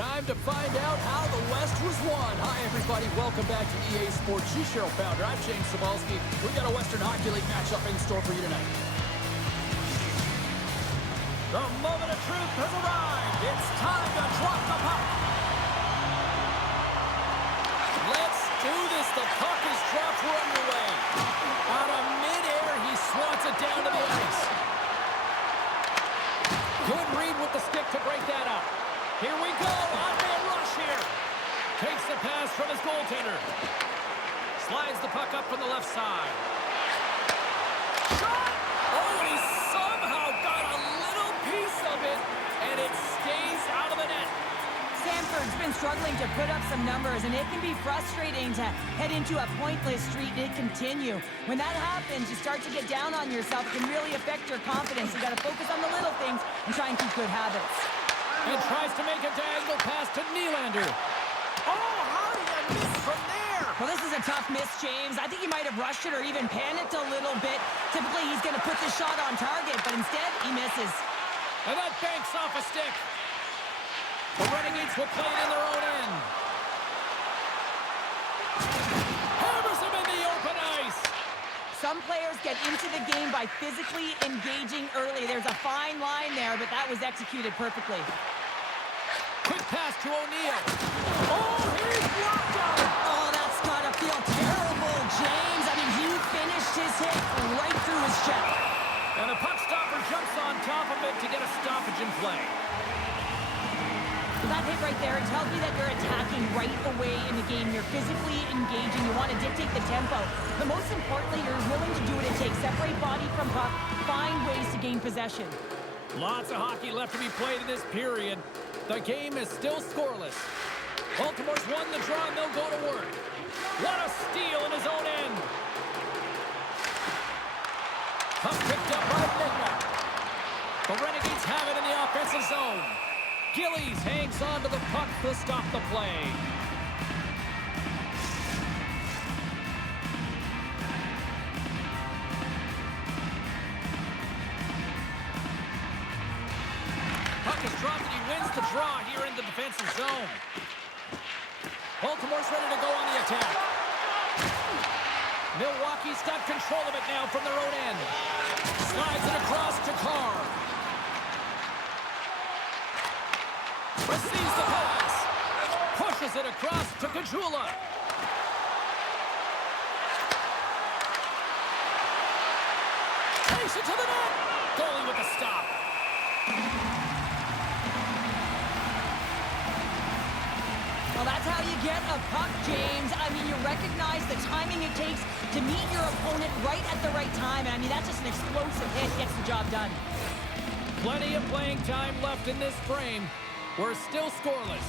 Time to find out how the West was won. Hi, everybody. Welcome back to EA Sports. She's Cheryl Founder. I'm James Cebulski. We got a Western Hockey League matchup in store for you tonight. The moment of truth has arrived. It's time to drop the puck. Let's do this. The puck is dropped. We're underway. Out of midair, he swats it down to the ice. Good read with the stick to break that up. Here we go. On-man rush here. Takes the pass from his goaltender. Slides the puck up from the left side. Shot! Oh, and he somehow got a little piece of it, and it stays out of the net. Sanford's been struggling to put up some numbers, and it can be frustrating to head into a pointless streak and continue. When that happens, you start to get down on yourself. It can really affect your confidence. You got to focus on the little things and try and keep good habits. And tries to make a diagonal pass to Nylander. Oh, how did you miss from there? Well, this is a tough miss, James. I think he might have rushed it or even panicked a little bit. Typically, he's going to put the shot on target, but instead, he misses. And that banks off a stick. The Renegades will play it in their own end. Hammers him in the open ice. Some players get into the game by physically engaging early. There's a fine line there, but that was executed perfectly. Quick pass to O'Neill. Oh, he's blocked out. Oh, that's got to feel terrible, James. I mean, he finished his hit right through his check. And the puck stopper jumps on top of it to get a stoppage in play. That hit right there, it tells me that you're attacking right away in the game. You're physically engaging. You want to dictate the tempo. But most importantly, you're willing to do what it takes. Separate body from puck. Find ways to gain possession. Lots of hockey left to be played in this period. The game is still scoreless. Baltimore's won the draw and they'll go to work. What a steal in his own end. Puck picked up by Melnick. The Renegades have it in the offensive zone. Gillies hangs on to the puck to stop the play. Puck is dropped and he wins the draw here in the defensive zone. Baltimore's ready to go on the attack. Milwaukee's got control of it now from their own end. Slides it across to Carr. Receives the pass. Pushes it across to Caggiula. Takes it to the net. Goalie with the stop. Well, that's how you get a puck, James. I mean, you recognize the timing it takes to meet your opponent right at the right time. And I mean, that's just an explosive hit. Gets the job done. Plenty of playing time left in this frame. We're still scoreless.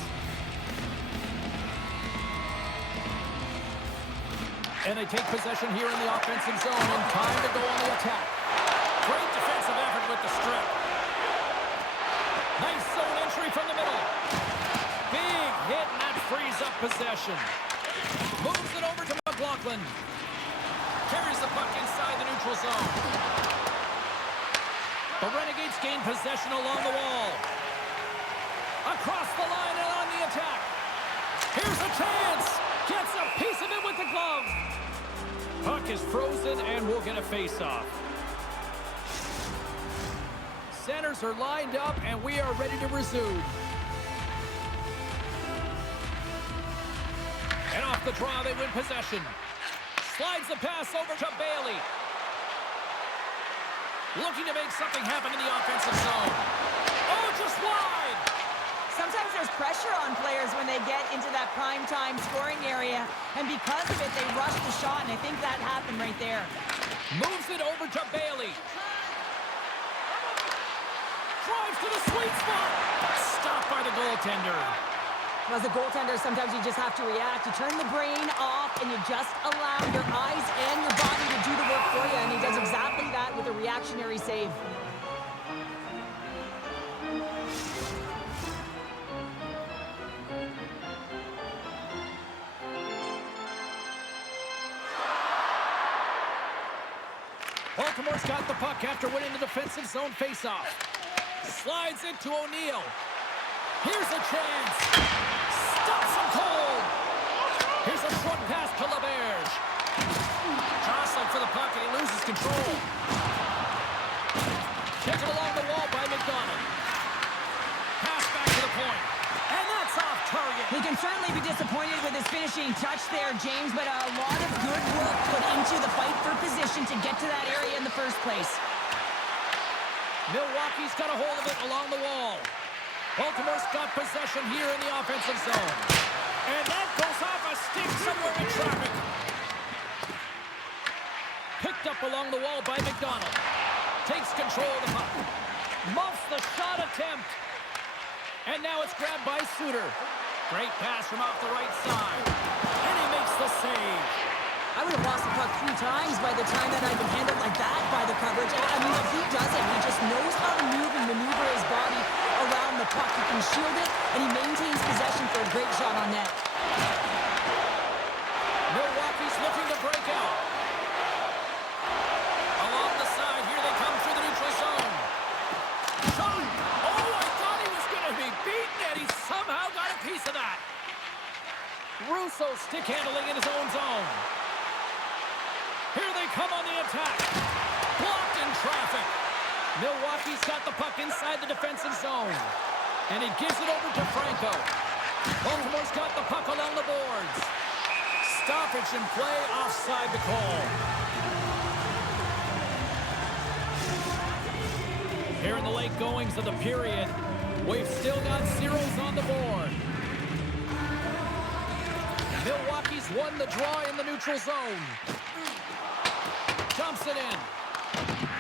And they take possession here in the offensive zone and time to go on the attack. Great defensive effort with the strip. Nice zone entry from the middle. Big hit, and that frees up possession. Moves it over to McLaughlin. Carries the puck inside the neutral zone. The Renegades gain possession along the wall. Across the line and on the attack. Here's a chance. Gets a piece of it with the glove. Puck is frozen and we'll get a face-off. Centers are lined up and we are ready to resume. And off the draw, they win possession. Slides the pass over to Bailey. Looking to make something happen in the offensive zone. Oh, just wide. Sometimes there's pressure on players when they get into that prime-time scoring area, and because of it, they rush the shot, and I think that happened right there. Moves it over to Bailey. Drives to the sweet spot. Stopped by the goaltender. Well, as a goaltender, sometimes you just have to react. You turn the brain off, and you just allow your eyes and your body to do the work for you, and he does exactly that with a reactionary save. Baltimore's got the puck after winning the defensive zone faceoff. Slides it to O'Neill. Here's a chance. Stops him cold. Here's a short pass to LaBerge. Jostling for the puck, and he loses control. Taken along the wall by McDonald. Pass back to the point. And that's off target. He can certainly be disappointed with his finishing touch there, James, but a lot of good work put into the fight for position to get to that area in the first place. Milwaukee's got a hold of it along the wall. Baltimore's got possession here in the offensive zone. And that goes off a stick somewhere in traffic. Picked up along the wall by McDonald. Takes control of the puck. Muffs the shot attempt. And now it's grabbed by Suter. Great pass from off the right side. And he makes the save. I would have lost the puck 3 times by the time that I've been handled like that by the coverage. I mean, if he doesn't, he just knows how to move and maneuver his body around the puck. He can shield it, and he maintains possession for a great shot on net. Milwaukee's looking to break out. Along the side, here they come through the neutral zone. Sheldon! Oh, I thought he was going to be beaten, and he somehow got a piece of that. Russo stick handling in his own zone. Here they come on the attack. Blocked in traffic. Milwaukee's got the puck inside the defensive zone. And he gives it over to Franco. Baltimore's got the puck along the boards. Stoppage in play, offside the call. Here in the late goings of the period, we've still got zeros on the board. Milwaukee's won the draw in the neutral zone. Dumps it in.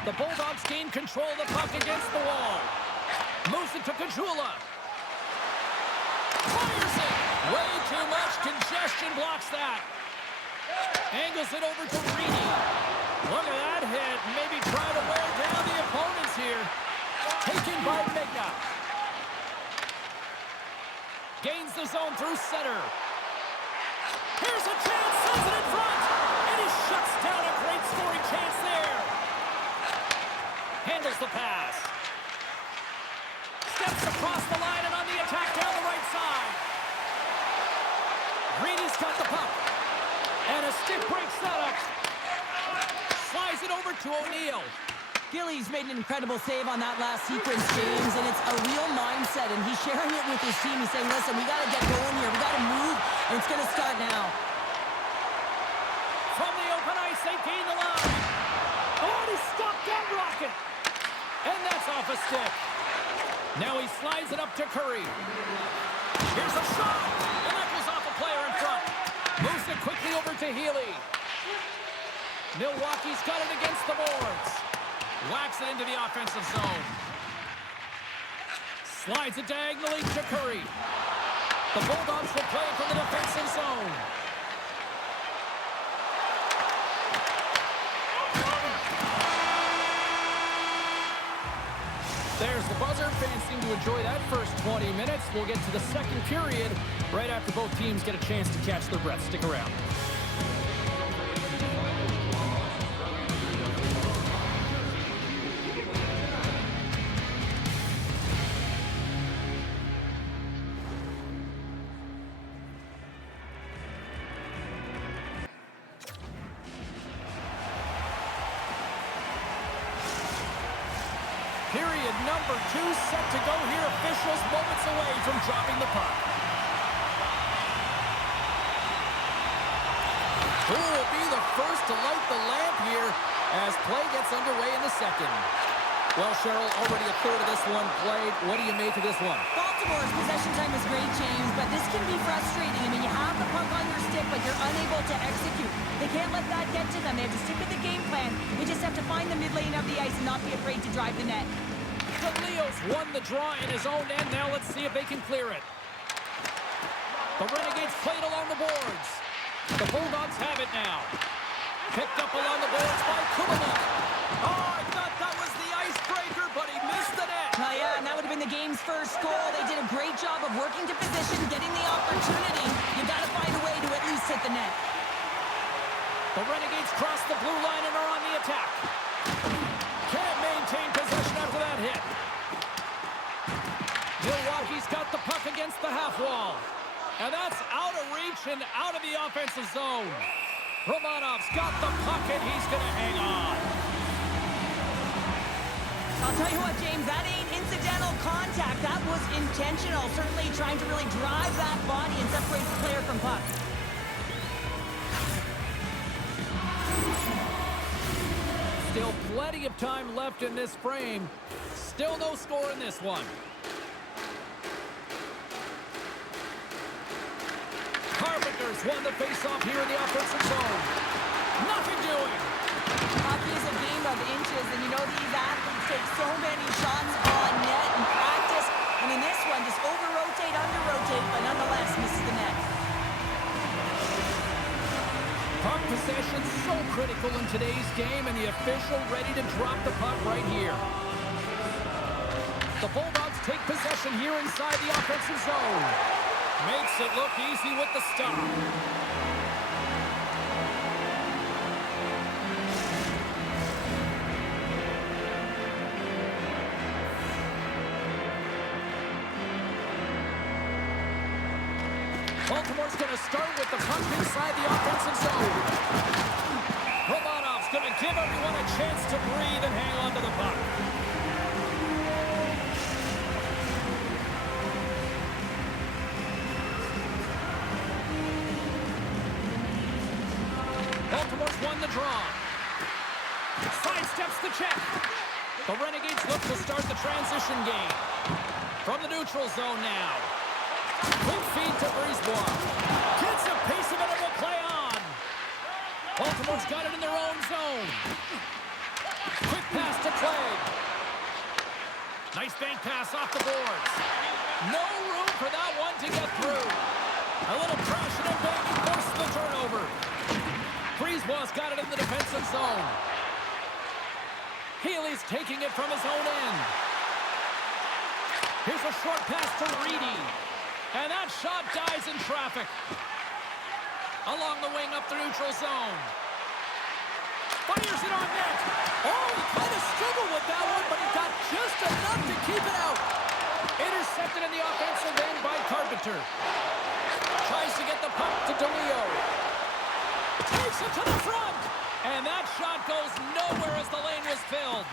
The Bulldogs gain control of the puck against the wall. Moves it to Caggiula. Fires it. Way too much congestion blocks that. Angles it over to Rowney. Look at that hit. Maybe try to wear down the opponents here. Taken by NAHA. Gains the zone through center. Here's a chance. Sends it in front. And he shuts down a great scoring chance there. Handles the pass. Steps across the line and on the attack down the right side. Rowney's got the puck. And a stick breaks that up. Slides it over to O'Neill. Gilly's made an incredible save on that last sequence, James, and it's a real mindset, and he's sharing it with his team. He's saying, listen, we got to get going here. We got to move, and it's going to start now. From the open ice, they gain the line. Oh, he stopped that rocket. And that's off a stick. Now he slides it up to Currie. Here's a shot. And that goes off a player in front. Moves it quickly over to Healy. Milwaukee's got it against the boards. Whacks it into the offensive zone. Slides it diagonally to Currie. The Bulldogs will play from the defensive zone. There's the buzzer. Fans seem to enjoy that first 20 minutes. We'll get to the second period right after both teams get a chance to catch their breath. Stick around. Period number 2 set to go here. Officials moments away from dropping the puck. Who will be the first to light the lamp here as play gets underway in the second? Well, Cheryl, already a third of this one played. What do you make of this one? Baltimore's possession time is great, James, but this can be frustrating. I mean, you have the puck on your stick, but you're unable to execute. They can't let that get to them. They have to stick with the game plan. They just have to find the mid lane of the ice and not be afraid to drive the net. Leo's won the draw in his own end. Now let's see if they can clear it. The Renegades played along the boards. The Bulldogs have it now. Picked up along the boards by Kubala. Oh, I thought that was the icebreaker, but he missed the net. Oh, yeah, and that would have been the game's first goal. They did a great job of working to position, getting the opportunity. You got to find a way to at least hit the net. The Renegades cross the blue line and are on the attack. Can't maintain possession after that hit. Milwaukee's got the puck wall. And that's out of reach and out of the offensive zone. Romanov's got the puck, and he's going to hang on. I'll tell you what, James, that ain't incidental contact. That was intentional. Certainly trying to really drive that body and separate the player from puck. Still plenty of time left in this frame. Still no score in this one. Carpenter's won the face-off here in the offensive zone. Nothing doing. Hockey is a game of inches, and you know these athletes take so many shots on net in practice. And in this one, just over-rotate, under-rotate, but nonetheless misses the net. Puck possession so critical in today's game, and the official ready to drop the puck right here. The Bulldogs take possession here inside the offensive zone. Makes it look easy with the stop. Baltimore's going to start with the puck inside the offensive zone. Romanov's going to give everyone a chance to breathe and hang on to the puck. Baltimore's won the draw. Sidesteps the check. The Renegades look to start the transition game. From the neutral zone now. Quick feed to Brisebois. Gets a piece of it and will play on. Baltimore's got it in their own zone. Quick pass to Clague. Nice bank pass off the boards. No room for that one to get through. A little crashing and banging forces the turnover. Brisebois got it in the defensive zone. Healy's taking it from his own end. Here's a short pass to Reedy. And that shot dies in traffic. Along the wing up the neutral zone. Fires it on net. Oh, he kind of struggled with that one, but he got just enough to keep it out. Intercepted in the offensive end by Carpenter. Tries to get the puck to DeLeo. Takes it to the front. And that shot goes nowhere as the lane was filled.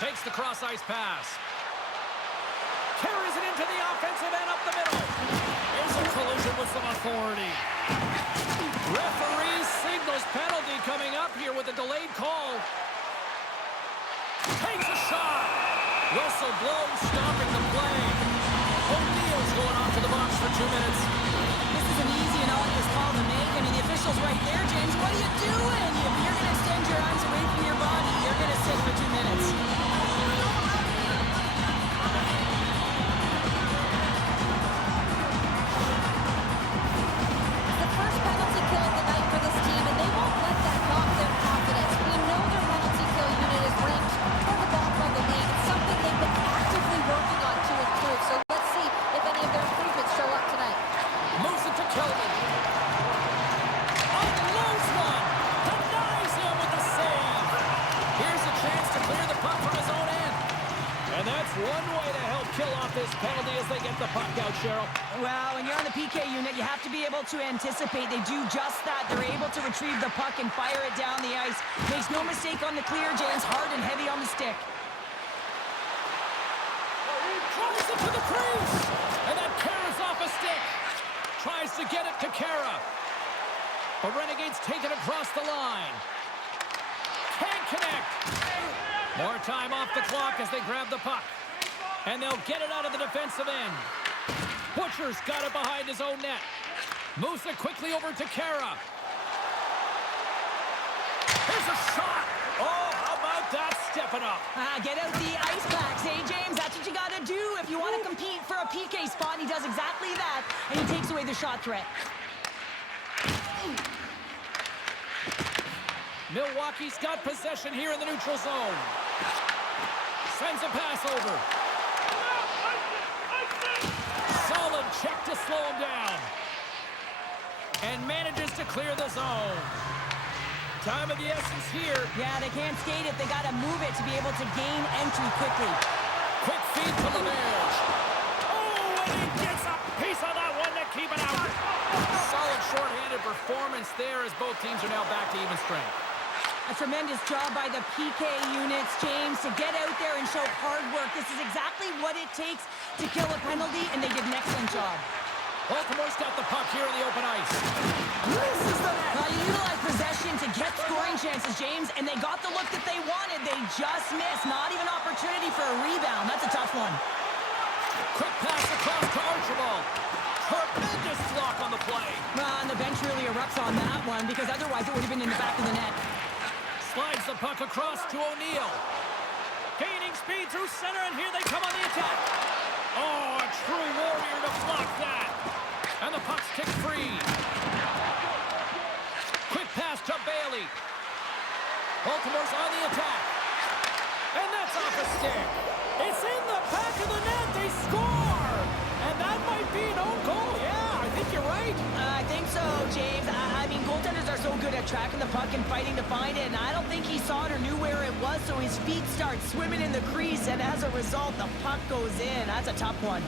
Takes the cross-ice pass. Carries it into the offensive end up the middle. Here's a collision with some authority. Referee signals penalty coming up here with a delayed call. Takes a shot. Whistle blows, stopping the play. O'Neill's going off to the box for 2 minutes. This is an easy and obvious call to make. I mean, the official's right there, James. What are you doing? If you're going to extend your arms away from your body, you're going to sit for 2 minutes. Kellman. Unloads one. Denies him with the save. Here's a chance to clear the puck from his own end. And that's one way to help kill off this penalty as they get the puck out, Cheryl. Well, when you're on the PK unit, you have to be able to anticipate. They do just that. They're able to retrieve the puck and fire it down the ice. Makes no mistake on the clear, James. Hard and heavy on the stick. Tries it to the crease. And that carries off a stick. Tries to get it to Kara. The Renegades take it across the line. Can't connect. More time off the clock as they grab the puck. And they'll get it out of the defensive end. Butcher's got it behind his own net. Moves it quickly over to Kara. Here's a shot. Oh, how about that stepping up? Get out the ice packs, hey, James? That's what you got to do if you want to compete for a PK spot. He does exactly that, and he takes away the shot threat. Milwaukee's got possession here in the neutral zone. Sends a pass over. Solid check to slow him down. And manages to clear the zone. Time of the essence here. Yeah, they can't skate it. They got to move it to be able to gain entry quickly. Quick feed to LeMage. Oh, and he gets a performance there as both teams are now back to even strength. A tremendous job by the PK units, James, to get out there and show hard work. This is exactly what it takes to kill a penalty, and they did an excellent job. Baltimore's got the puck here in the open ice. Misses the net. You utilize possession to get scoring chances, James, and they got the look that they wanted. They just missed. Not even opportunity for a rebound. That's a tough one. Quick pass across to Archibald. Tremendous block on the play. And the bench really erupts on that one, because otherwise it would have been in the back of the net. Slides the puck across to O'Neill. Gaining speed through center, and here they come on the attack. Oh, a true warrior to block that. And the puck's kicked free. Quick pass to Bailey. Baltimore's on the attack. And that's off a stick. It's in the back of the net. They score. And that might be an own goal. Yeah, I think you're right. I think so, James. I mean, goaltenders are so good at tracking the puck and fighting to find it, and I don't think he saw it or knew where it was, so his feet start swimming in the crease, and as a result, the puck goes in. That's a tough one.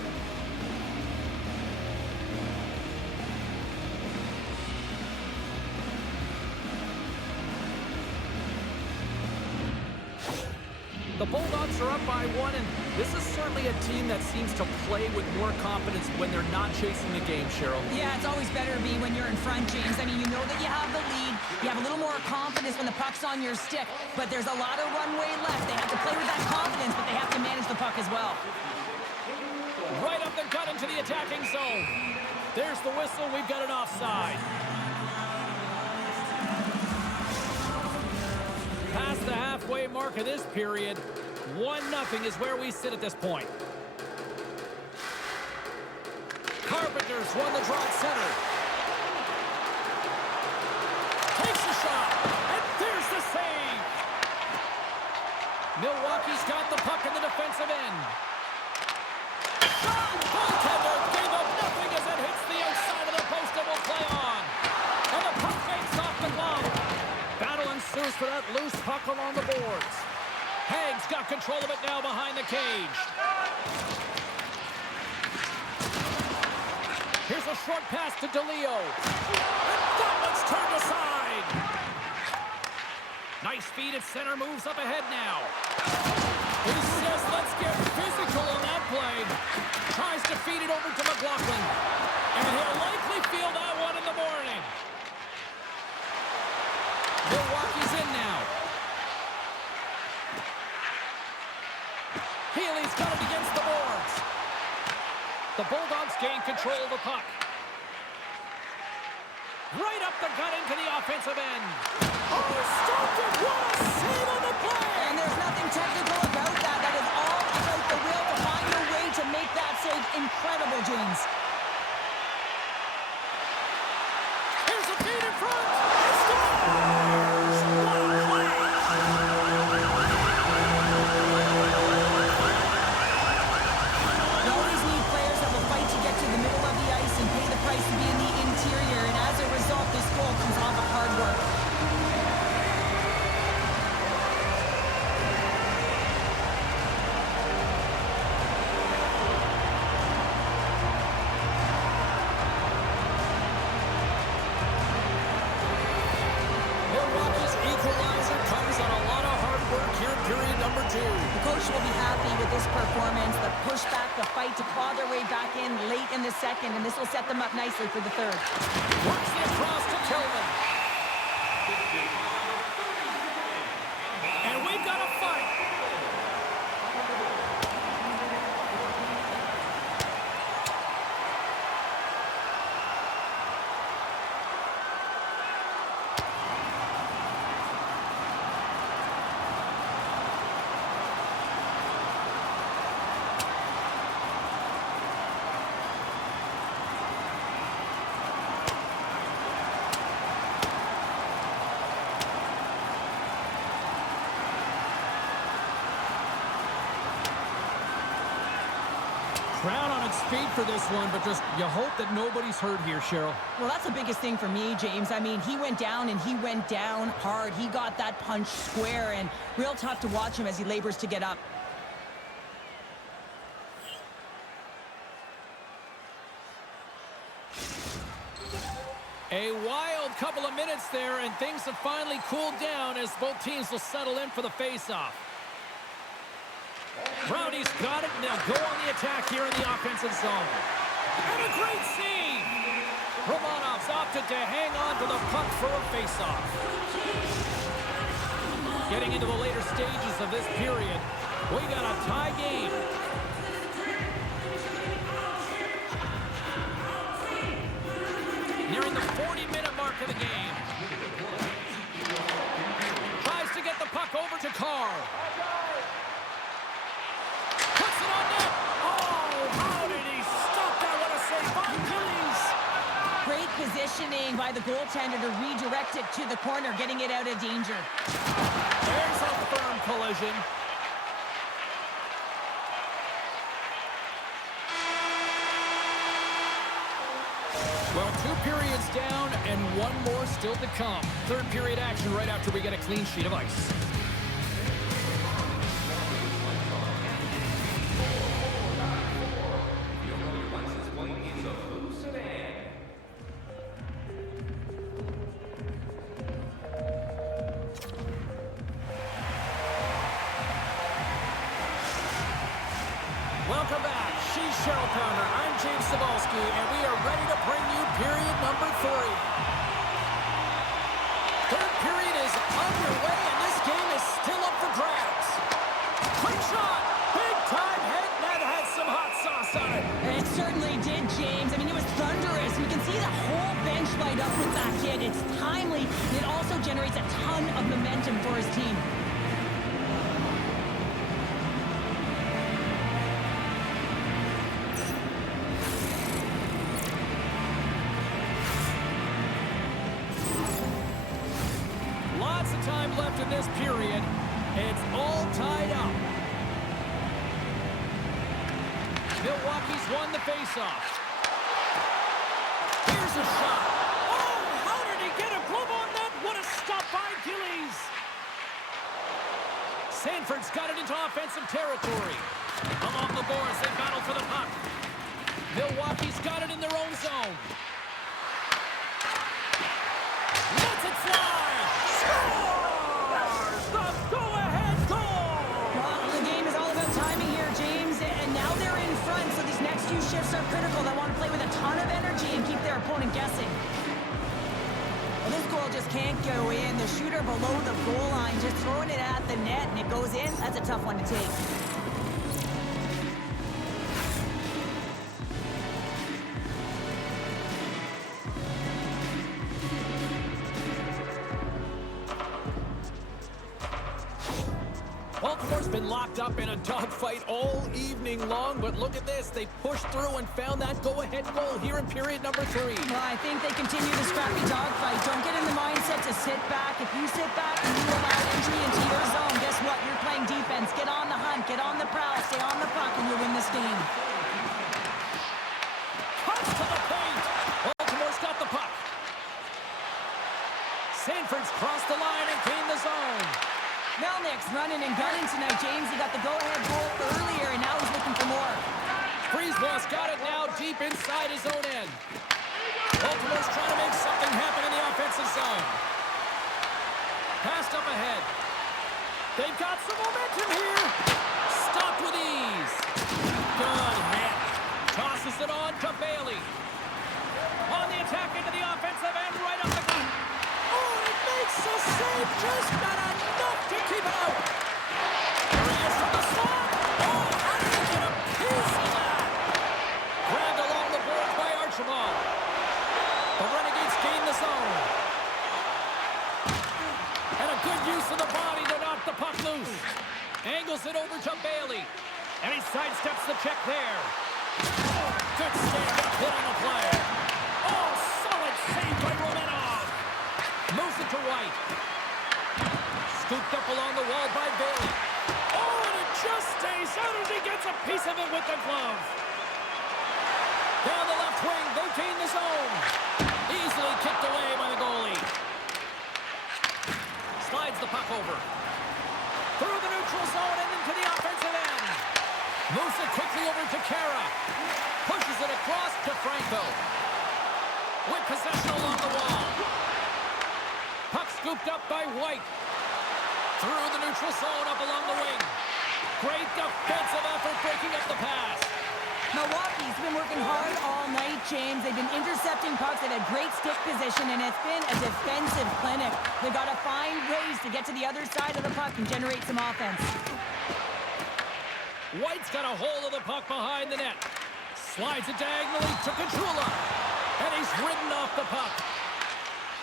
The Bulldogs are up by 1, and this is certainly a team that seems to play with more confidence when they're not chasing the game, Cheryl. Yeah, it's always better to be when you're in front, James. I mean, you know that you have the lead. You have a little more confidence when the puck's on your stick, but there's a lot of runway left. They have to play with that confidence, but they have to manage the puck as well. Right up the gut into the attacking zone. There's the whistle. We've got an offside. Past the halfway mark of this period, 1-0 is where we sit at this point. Carpenter's won the draw at center. Takes a shot, and there's the save. Milwaukee's got the puck in the defensive end. Shot! Goaltender gave up nothing as it hits the outside of the post and will play on. And the puck fakes off the glove. Battle ensues for that loose puck along the boards. Haig's got control of it now behind the cage. Here's a short pass to DeLeo. And that one's turned aside. Nice feed at center, moves up ahead now. He says, let's get physical on that play. Tries to feed it over to McLaughlin. And he'll likely feel that one in the morning. Milwaukee's in now. Healy's got it against the boards. The Bulldogs gain control of the puck. Right up the gut into the offensive end. Oh, stopped it! What a save on the play! And there's nothing technical about that. That is all about the will to find a way to make that save incredible, James. Here's a feed in front. It's scores! What a play! You always need players that will fight to get to the middle of the ice and pay the price to be in the interior. And as a result, this goal comes off of hard work. Milwaukee's equalizer comes on a lot of hard work here in period number 2. The coach will be happy with this performance. The pushback, the fight to claw their way back in late in the second, and this will set them up nicely for the third. Works it across to Kellman. And we've got a fight. Crowd on its feet for this one, but just you hope that nobody's hurt here, Cheryl. Well, that's the biggest thing for me, James. I mean, he went down, and he went down hard. He got that punch square, and real tough to watch him as he labors to get up. A wild wild couple of minutes there, and things have finally cooled down as both teams will settle in for the face-off. Rowney's got it, and they'll go on the attack here in the offensive zone. And a great save! Romanov's opted to hang on to the puck for a face-off. Getting into the later stages of this period, we got a tie game. Nearing the 40-minute mark of the game. Tries to get the puck over to Carl. Puts it on net. Oh, how did he stop that? What a save by Dries. Great positioning by the goaltender to redirect it to the corner, getting it out of danger. There's a firm collision. Well, 2 periods down and 1 more still to come. Third period action right after we get a clean sheet of ice. Welcome back. She's Sheldon. I'm James Cebulski, and we are ready to bring you period number 3. Third period is underway, and this game is still up for grabs. Quick shot! Big time hit, and that had some hot sauce on it. It certainly did, James. I mean, it was thunderous. You can see the whole bench light up with that hit. It's timely, and it also generates a ton of momentum for his team. Time left in this period. It's all tied up. Milwaukee's won the faceoff. Here's a shot. Oh, how did he get a glove on that? What a stop by Dries. Sanford's got it into offensive territory. Along the boards, they battle for the puck. Milwaukee's got it in their own zone. Lets it fly. Shifts are critical. They want to play with a ton of energy and keep their opponent guessing. Well, this goal just can't go in. The shooter below the goal line just throwing it at the net and it goes in. That's a tough one to take. Baltimore's been locked up in a dogfight all evening long, but look at this. They pushed through and found that go-ahead goal here in period number 3. Well, I think they continue the scrappy dogfight. Don't get in the mindset to sit back. If you sit back and you allow entry into your zone, guess what? You're playing defense. Get on the hunt. Get on the prowl. Stay on the puck, and you'll win this game. Cuts to the paint. Baltimore's got the puck. Sanford's crossed the line and gained the zone. Melnick's running and gunning tonight, James. He got the go-ahead goal earlier, and now he's looking for more. Frieswell's got it now deep inside his own end. Baltimore's trying to make something happen in the offensive zone. Passed up ahead. They've got some momentum here. Stopped with ease. Good hit. Tosses it on to Bailey. On the attack into the offensive end, right up the gut. Oh, it makes a save, just not enough to keep it out. There he is from the slot. Oh, how did he get a piece of that? Grabbed along the boards by Archibald. The Renegades gain the zone. And a good use of the body to knock the puck loose. Angles it over to Bailey. And he sidesteps the check there. Good stand-up hit on the play. Oh, solid save by Romanov. Moves it to White. Scooped up along the wall by Bailey. Oh, and it just stays out as he gets a piece of it with the glove. Down the left wing, they gain the zone. Easily kicked away by the goalie. Slides the puck over. Through the neutral zone and into the offensive end. Moves it quickly over to Kara. Pushes it across to Franco. With possession along the wall. scooped up by White. Through the neutral zone, up along the wing. Great defensive effort breaking up the pass. Milwaukee's been working hard all night, James. They've been intercepting pucks. They've had great stick position, and it's been a defensive clinic. They've got to find ways to get to the other side of the puck and generate some offense. White's got a hold of the puck behind the net. Slides it diagonally to Caggiula. And he's ridden off the puck.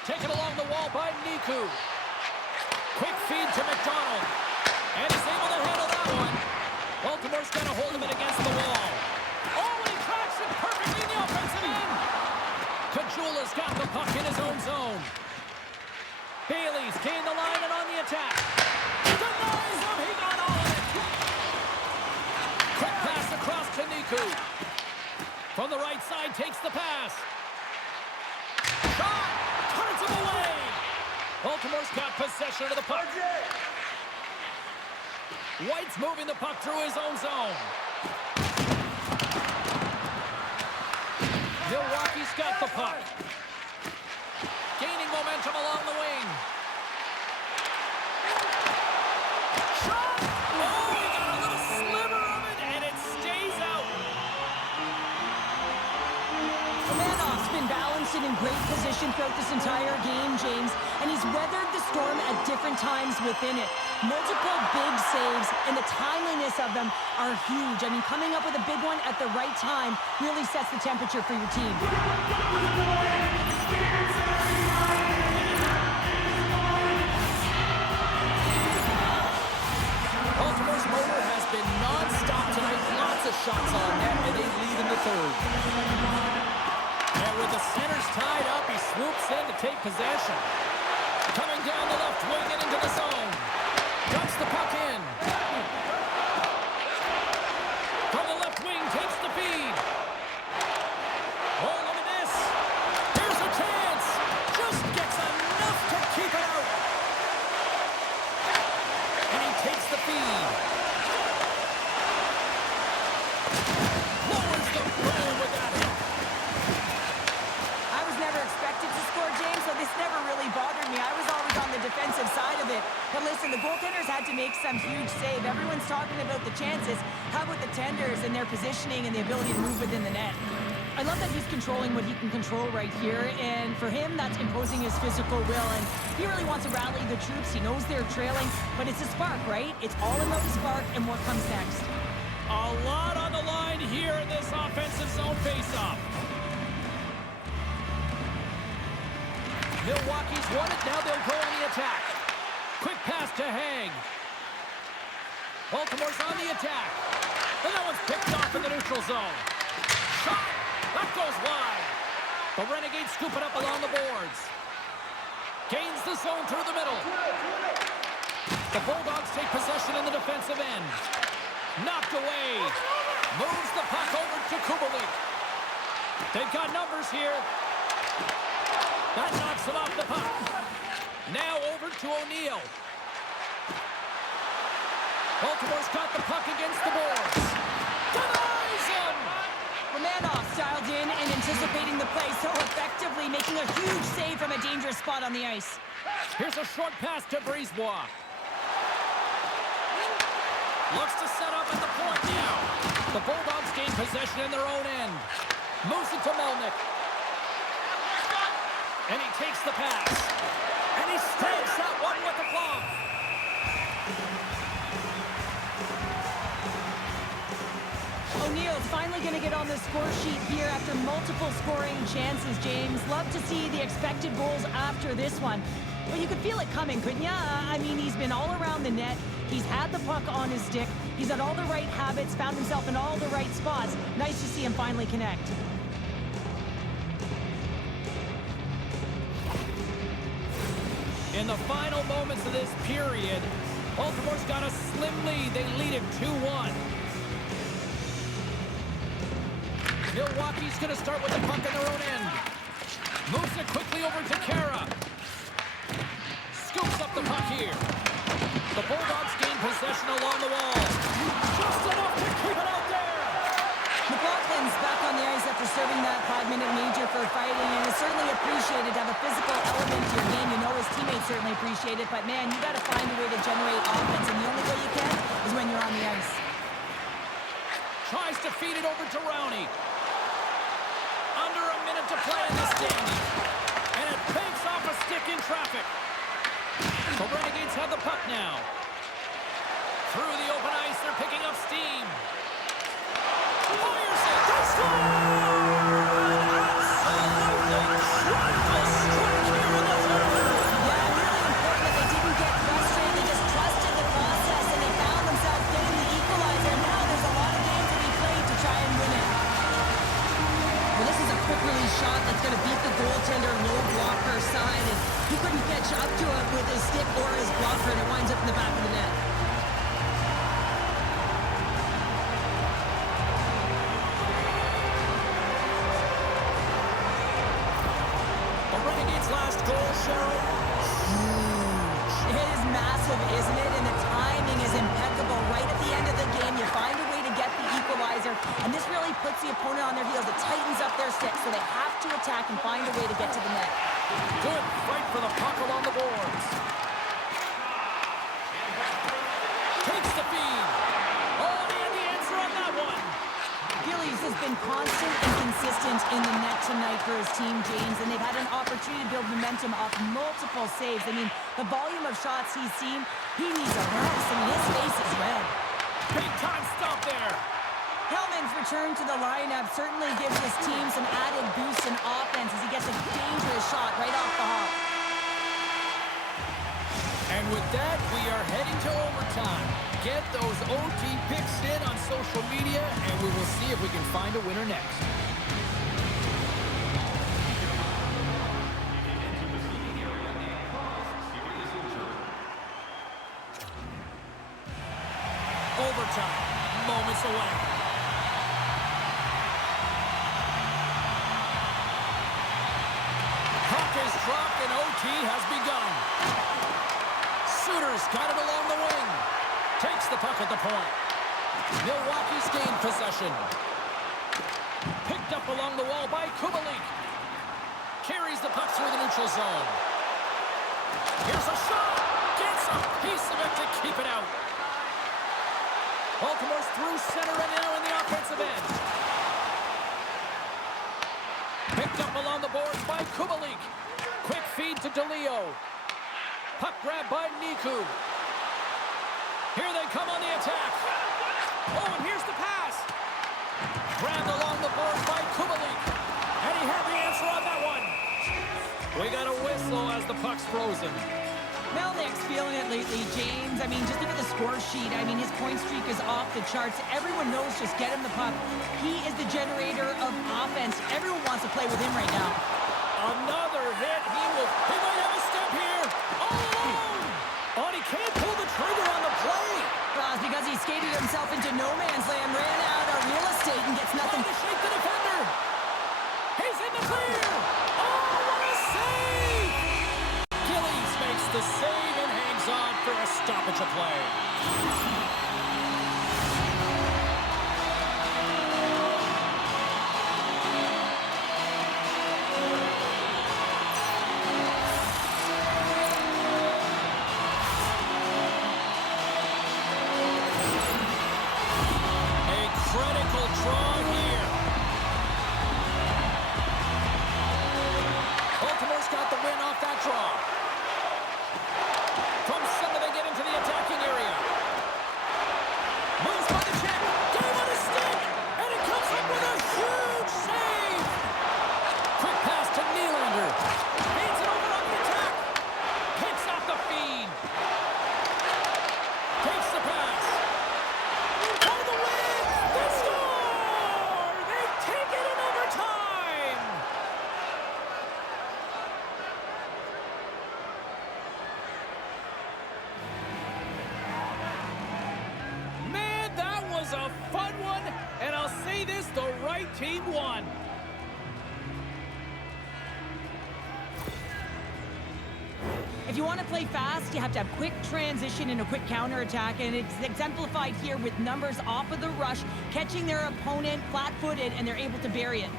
Taken along the wall by Niku. Quick feed to McDonald. And he's able to handle that one. Baltimore's got a hold of it against the wall. Oh, and he tracks it perfectly in the offensive end. Caggiula's got the puck in his own zone. Bailey's gained the line and on the attack. Denies him. He got all of it. Quick pass across to Niku. From the right side, takes the pass. Shot! Turns him away! Baltimore's got possession of the puck. White's moving the puck through his own zone. Milwaukee's got the puck. Gaining momentum along the wing. Shot! Oh, he got a little sliver of it, and it stays out. Romanoff's been balanced and in great position throughout this entire game, James, and he's weathered the storm at different times within it. Multiple big saves, and the timeliness of them are huge. I mean, coming up with a big one at the right time really sets the temperature for your team. Baltimore's motor has been non-stop tonight. Lots of shots on net, and they lead in the third. And with the centers tied up, he swoops in to take possession. Coming down the left wing and into the zone. Dumps the puck in. From the left wing, takes the feed. Oh, look at this. Here's a chance. Just gets enough to keep it out. And he takes the feed. Lowers the boom with that hit. I was never expected to score, James, so this never really bothered me. I was always on the defensive side of it. But listen, the goaltenders had to make some huge save. Everyone's talking about the chances. How about the tenders and their positioning and the ability to move within the net? I love that he's controlling what he can control right here, and for him, that's imposing his physical will, and he really wants to rally the troops. He knows they're trailing, but it's a spark, right? It's all about the spark and what comes next. A lot on the line here in this offensive zone faceoff. Milwaukee's won it. Now they'll go on the attack. Quick pass to Hang. Baltimore's on the attack. And that one's picked off in the neutral zone. Shot! That goes wide. The Renegades scoop it up along the boards. Gains the zone through the middle. The Bulldogs take possession in the defensive end. Knocked away. Moves the puck over to Kubalik. They've got numbers here. That knocks him off the puck. Now over to O'Neill. Baltimore's got the puck against the boards. Denies him! Romanoff dialed in and anticipating the play so effectively, making a huge save from a dangerous spot on the ice. Here's a short pass to Brisebois. Looks to set up at the point now. The Bulldogs gain possession in their own end. Moves it to Melnick. And he takes the pass. And he stamps that one with the glove. O'Neill's finally going to get on the score sheet here after multiple scoring chances, James. Love to see the expected goals after this one. But you could feel it coming, couldn't you? I mean, he's been all around the net. He's had the puck on his stick. He's had all the right habits, found himself in all the right spots. Nice to see him finally connect. In the final moments of this period, Baltimore's got a slim lead. They lead it 2-1. Milwaukee's going to start with the puck in their own end. Moves it quickly over to Kara. Scoops up the puck here. The Bulldogs gain possession along the wall. Just enough to keep it out there. McLaughlin's back on the ice after serving that 5-minute major for fighting, and it's certainly appreciated to have a physical element to your game. You know his teammates certainly appreciate it, but man, you got to find a way to generate offense, and the only way you can is when you're on the ice. Tries to feed it over to Rowney. Under a minute to play in this game. And it banks off a stick in traffic. The Renegades have the puck now. Through the open ice, they're picking up steam. Fires it. They score! Absolutely triple strike here in the third. Yeah, really important that they didn't get frustrated. They just trusted the process, and they found themselves getting the equalizer. Now there's a lot of games to be played to try and win it. Well, this is a quick release shot that's going to beat the goaltender low blocker side, and he couldn't catch up to it with his stick or his blocker, and it winds up in the back of the net. The Renegades' last goal, Cheryl. Huge. It is massive, isn't it? And the timing is impeccable. Right at the end of the game, you find a way to get the equalizer, and this really puts the opponent on their heels. It tightens up their stick, so they have to attack and find a way to get to the net. Good fight for the puck along the boards. Takes the feed. Oh, and he had the answer on that one. Gillies has been constant and consistent in the net tonight for his team, James, and they've had an opportunity to build momentum off multiple saves. I mean, the volume of shots he's seen, he needs a rest. I mean, his face is red. Big time stop there. Kellman's return to the lineup certainly gives his team some added boost in offense as he gets a dangerous shot right off the hop. And with that, we are heading to overtime. Get those OT picks in on social media, and we will see if we can find a winner next. Overtime, moments away. Puck is dropped and OT has begun. Suter's got it along the wing. Takes the puck at the point. Milwaukee's gained possession. Picked up along the wall by Kubalik. Carries the puck through the neutral zone. Here's a shot. Gets a piece of it to keep it out. Baltimore's through center and now in the offensive end. Picked up along the boards by Kubalik. Quick feed to DeLeo. Puck grab by Niku. Here they come on the attack. Oh, and here's the pass. Grabbed along the board by Kubalik. And he had the answer on that one. We got a whistle as the puck's frozen. Melnick's feeling it lately, James. I mean, just look at the score sheet. I mean, his point streak is off the charts. Everyone knows just get him the puck. He is the generator of offense. Everyone wants to play with him right now. Another hit. He might have a step here. All alone. Oh, and he can't pull the trigger on the play. Well, it's because he skated himself into no man's land, ran out of real estate, and gets nothing. Trying to shake the defender. He's in the clear. Oh, what a save. Gillies makes the save and hangs on for a stoppage of play. Draw here. Baltimore's got the win off that draw. From center, they get into the attacking area. Moves by the check. Gave on his stick. And it comes up with a huge save. Quick pass to Nylander. Feeds it over on the attack. Picks off the feed. Takes the pass. For the win. They score. Take it in overtime! Man, that was a fun one, and I'll say this, the right team won. If you want to play fast, you have to have quick transition and a quick counterattack, and it's exemplified here with numbers off of the rush, catching their opponent flat-footed, and they're able to bury it.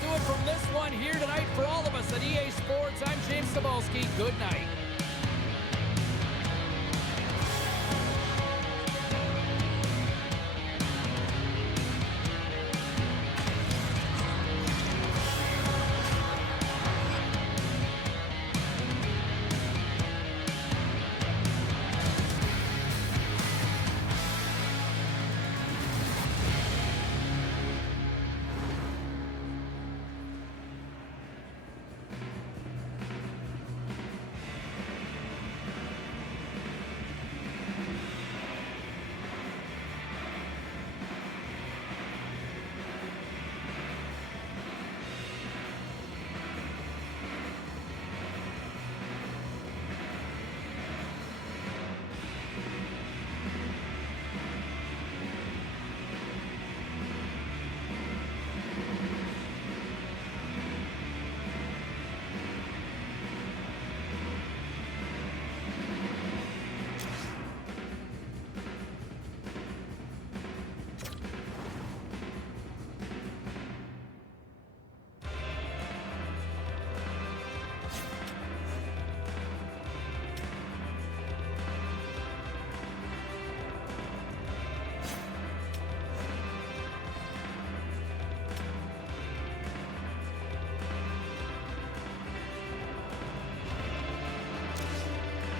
do it from this one here tonight for all of us at EA Sports. I'm James Cebulski. Good night.